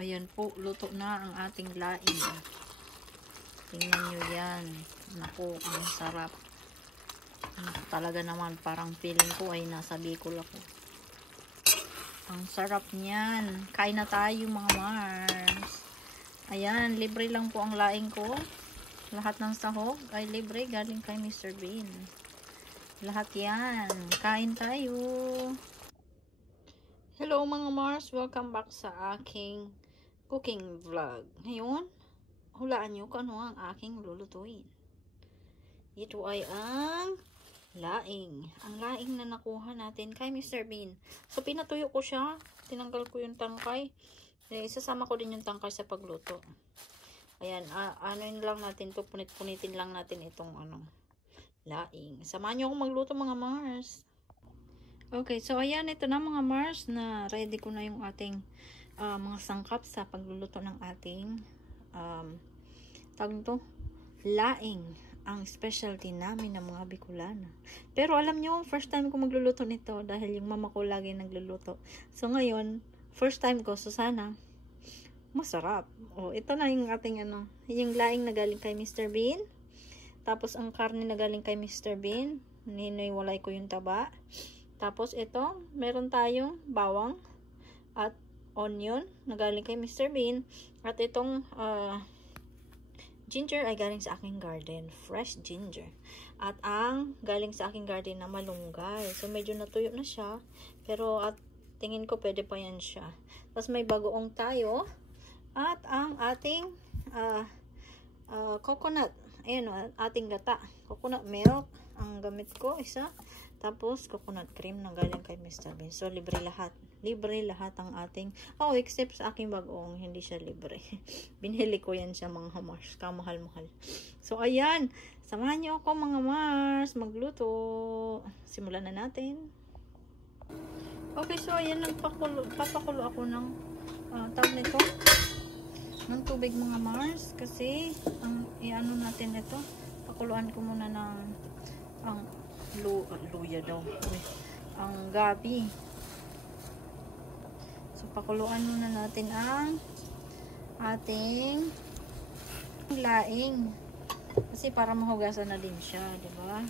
Ayan po, luto na ang ating laing. Tingnan nyo yan. Naku, ang sarap. Talaga naman, parang feeling ko ay nasa Bicol ako. Ang sarap niyan. Kain na tayo mga Mars. Ayan, libre lang po ang laing ko. Lahat ng sahog ay libre galing kay Mr. Bean. Lahat yan. Kain tayo. Hello mga Mars, welcome back sa aking cooking vlog. Ngayon, hulaan nyo kung ano ang aking lulutuin. Ito ay ang laing. Ang laing na nakuha natin kay Mr. Bean. So, pinatuyo ko siya. Tinanggal ko yung tangkay. Isasama ko din yung tangkay sa pagluto. Ayan, anoin lang natin to, punit-punitin lang natin itong laing. Samahan nyo akong magluto mga Mars. Okay, so ayan, ito na mga Mars, na ready ko na yung ating mga sangkap sa pagluluto ng ating tawag to, laing, ang specialty namin ng mga Bicolana. Pero alam nyo, first time ko magluluto nito dahil yung mama ko lagi nagluluto. So ngayon, first time ko, so sana masarap. O, ito na yung ating yung laing na galing kay Mr. Bean. Tapos ang karne na galing kay Mr. Bean, niniwalay ko yung taba. Tapos ito, meron tayong bawang at onion na galing kay Mr. Bean. At itong ginger ay galing sa aking garden, fresh ginger. At ang galing sa aking garden na malunggay. So medyo natuyo na siya, pero at tingin ko pwede pa yan siya. Tapos may bagoong tayo at ang ating coconut. Ayan o, ating gata. Coconut milk ang gamit ko, isa. Tapos, coconut cream na galing kay Mr. Bean. So, libre lahat. Libre lahat ang ating, except sa aking bagoong, hindi siya libre. Binili ko yan siya mga Mars. Kamahal-mahal. So, ayan. Samahan niyo ako mga Mars magluto. Simulan na natin. Okay, so ayan, papakulo ako ng tawag nito, ng tubig mga Mars. Kasi, i-ano natin ito. Pakuluan ko muna ng luya daw. Ang gabi. So, pakuluan muna natin ang ating laing. Kasi para mahugasan na din siya, di ba?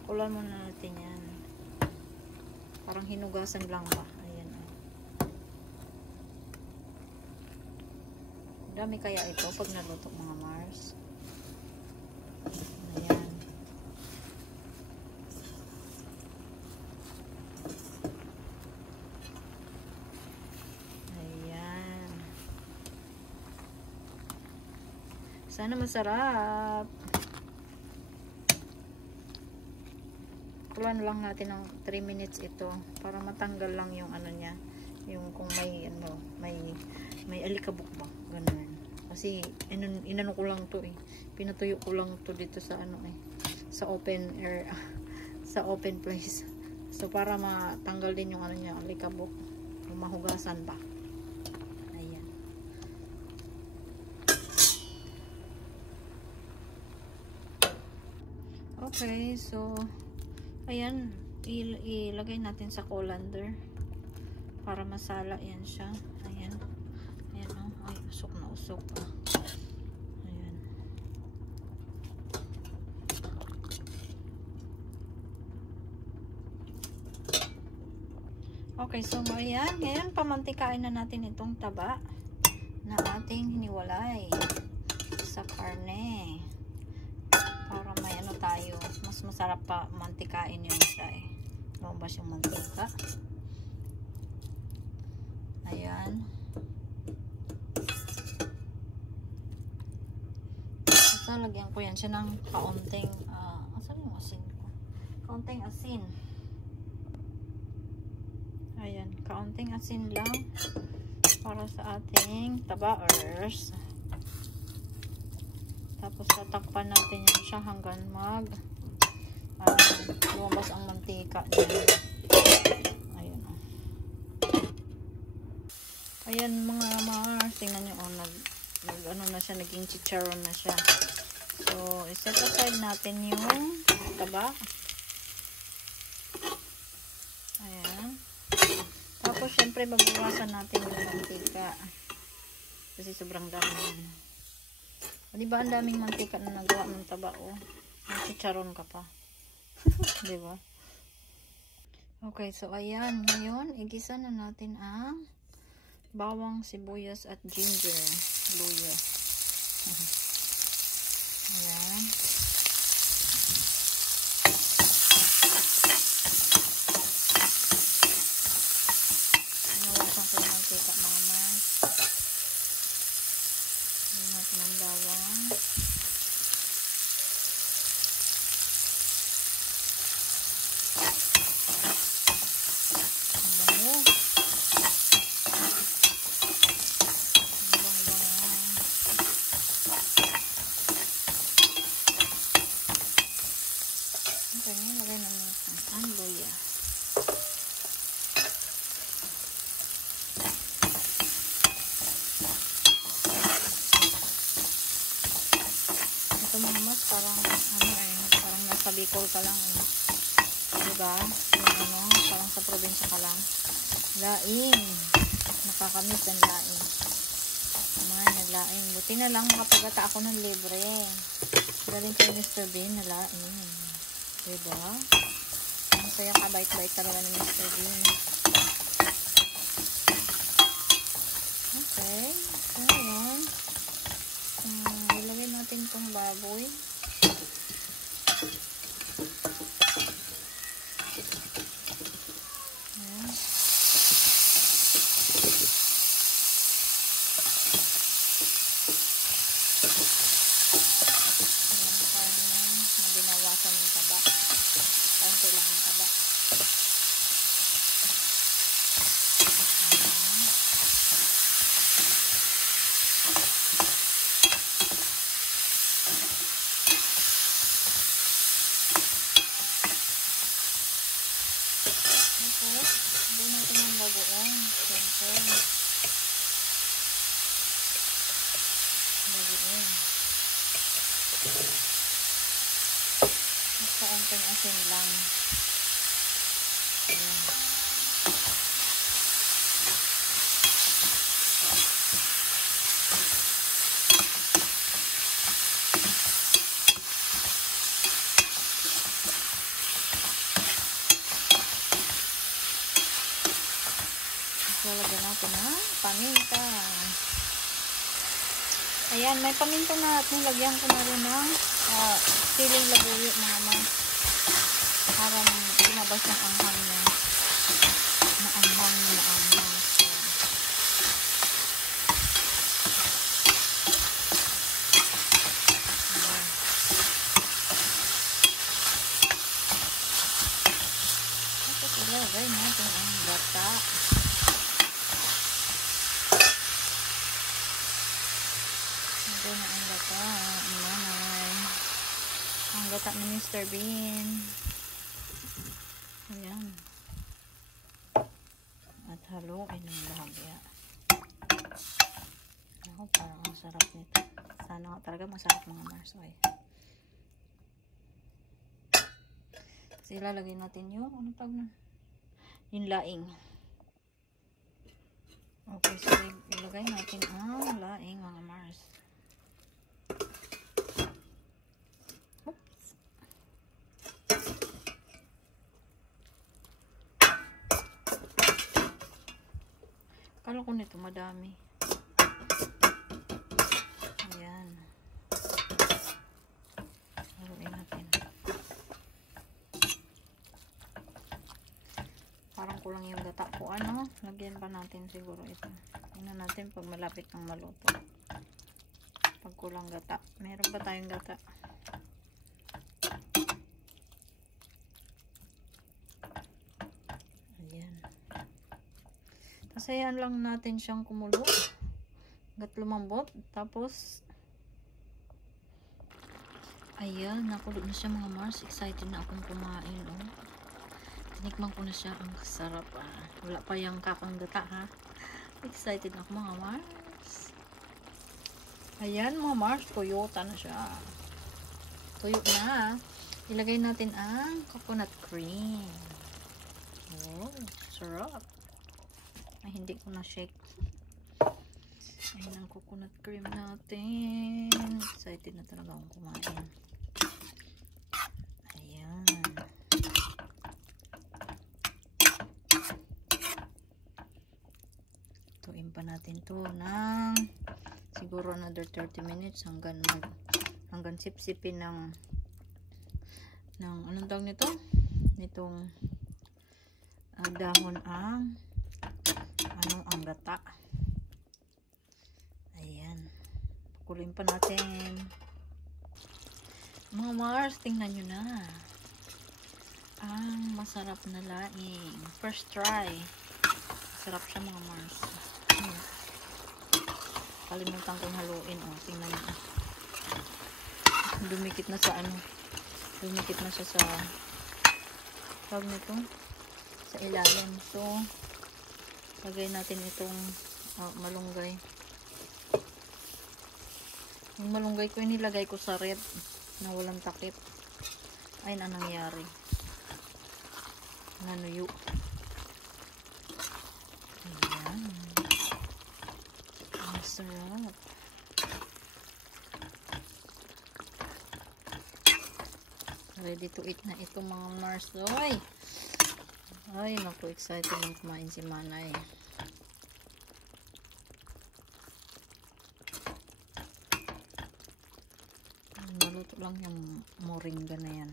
Pakuluan muna natin yan. Parang hinugasan lang ba? Ayan. Dami kaya ito pag naluto mga Mars. Ayan. Sana masarap. Kulan lang natin ng 3 minutes ito para matanggal lang yung niya, yung kung may alikabok ba, ganun. Kasi inano ko lang to pinatuyo ko lang to dito sa sa open air, sa open place. So para matanggal din yung niya, alikabok, yung mahugasan ba. Okay, so ayan, ilagay natin sa colander para masala yan siya. Ayan. Ayan ay usok na usok. Ayan. Okay, so ayan, ngayon pamantikain na natin itong taba na ating hiniwalay sa karne. Para may tayo, mas masarap pa mantikain yun siya lumabas yung mantika. Ayan. Basta lagyan ko yan siya ng kaunting asan yung asin ko? Kaunting asin. Ayan, kaunting asin lang para sa ating tabaers. Tapos tatakpan natin yan siya hanggang lumabas ang mantika niya. Ayan. Ayan mga Mars, tingnan nyo, na siya, naging chicharon na siya. So, iset aside natin yung taba. Ayan. Tapos, syempre, Siyempre, babawasan natin yung mantika. Kasi sobrang dami. O, diba, ang daming mantika na nagawa ng taba, oh. Chicharon ka pa. Diba? Okay, so ayan. Ngayon, igisa na natin ang bawang, sibuyas, at ginger. Luya. Ayan. Inawasan ko yung mantika, mga mas. Ayan natin ang bawang. Okay, lagay na natin ang luya. Ito mga mas, parang parang nasa Bicol ka lang, eh. Diba? Yung parang sa probinsya ka lang. Laing. Nakakamiss ang laing. Mga naglaing. Buti na lang makapagata ako ng libre. Galing kay Mr. Bean na laing. Diba? Ang saya ka, bait-bait talaga ni Mr. Bean. Okay. So, ayan. Ilagay natin itong baboy. Ayan. Binawasan yung taba. Kaunti lang yung taba. Tapos, buo natin yung bagoong. Siyempre. Bagoong. At kaunting asin lang. Ayan. Lalagyan natin ng paminta. Ayan, may paminta na at nilagyan ko na rin ng siling labuyo, mga mas. Para lumabas ng anghang niya. Na anghang. So, ayan. Tapos ilagay natin ang gata. Ito na ang gata. Ang gata ni Mr. Bean. Ayan. At haluin ng bahagya. Ako, parang ang sarap nito. Sana nga talaga masarap, mga marsoy. Tapos ilalagay natin yung, ano tawag na? Yung laing. Okay, so ilagay natin ang laing, mga mars. Kala ko nito madami. Ayan. Haluin natin. Parang kulang yung gata ko. Ano? Lagyan pa natin siguro ito. Tingnan natin pag malapit ng maluto. Pag kulang gata. Meron ba tayong gata? Asayan lang natin siyang kumulo. Hanggat lumambot. Tapos, ayan, nakulo na siya, mga Mars. Excited na akong kumain. Oh. Tinikman ko na siya. Ang sarap. Wala pa yung kakang gata, ha. Excited na ako, mga Mars. Ayan, mga Mars. Toyota na siya. Tuyo na. Ilagay natin ang coconut cream. Oh, sarap. Ay, hindi ko na shake. Ayan ang coconut cream natin. Excited na talaga akong kumain. Ayan. Tuin pa natin to ng siguro another 30 minutes hanggang sipsipin ng anong tawag nito? Nitong dahon ang gata. Ayan. Pakuloyin pa natin. Mga Mars, tingnan nyo na. Ang masarap na laing. First try. Sarap siya mga Mars. Kalimutan kong haluin. Oh, tingnan nyo. Dumikit na sa dumikit na siya sa tawag nito sa ilalim. So lagay natin itong malunggay. Yung malunggay ko inilagay ko sa rep na walang takip. Ay na nangyari, nanuyo. Ayan, ang sarap. Ready to eat na ito mga Mars. Ay, naku, excited nang kumain si Manay. Naluto lang yung moringa na yan.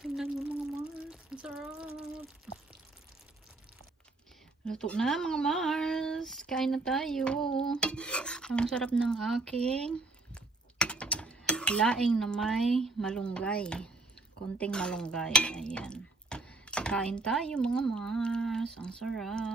Tingnan mo mga Mars. Ang sarap. Luto na mga Mars. Kain na tayo. Ang sarap ng aking laing na may malunggay. Konting malunggay. Ayan. Kain tayo mga Mars. Ang sarap.